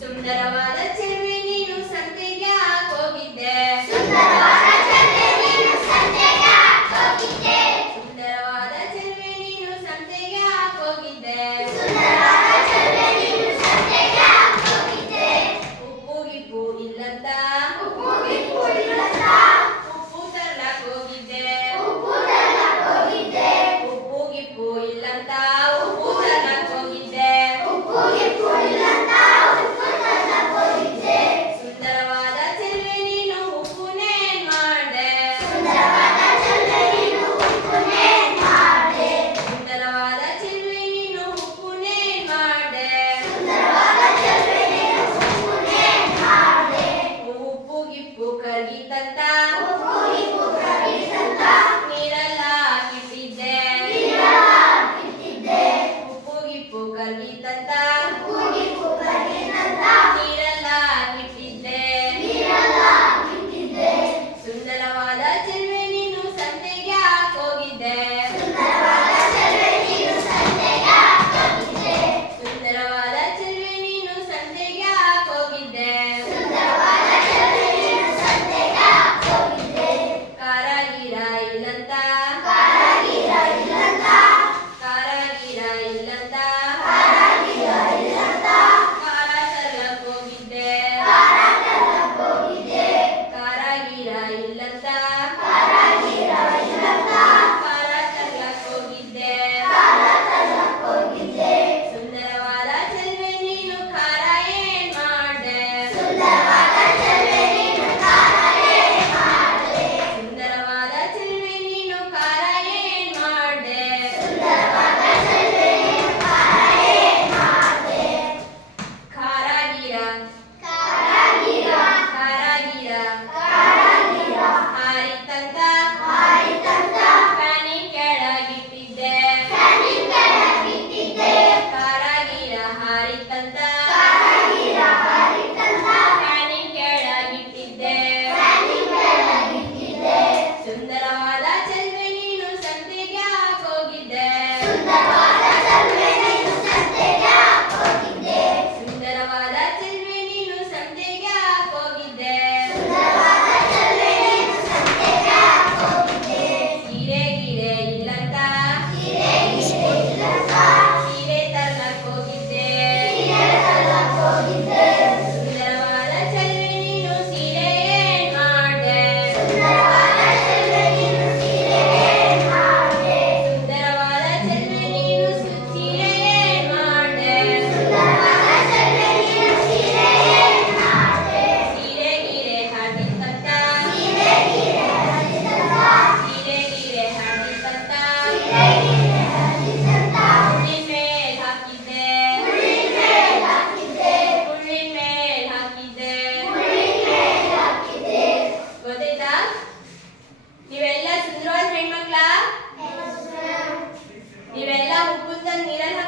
ಸುಂದರವಾದ ಚೆನ್ನ वर्गीय तत्व ನೀವೆಲ್ಲ ಸುಂದರವಾದ ಹೆಣ್ಮಕ್ಳ? ನೀವೆಲ್ಲ ಉಪ್ಪುಂದ ನೀರಲ್ಲಿ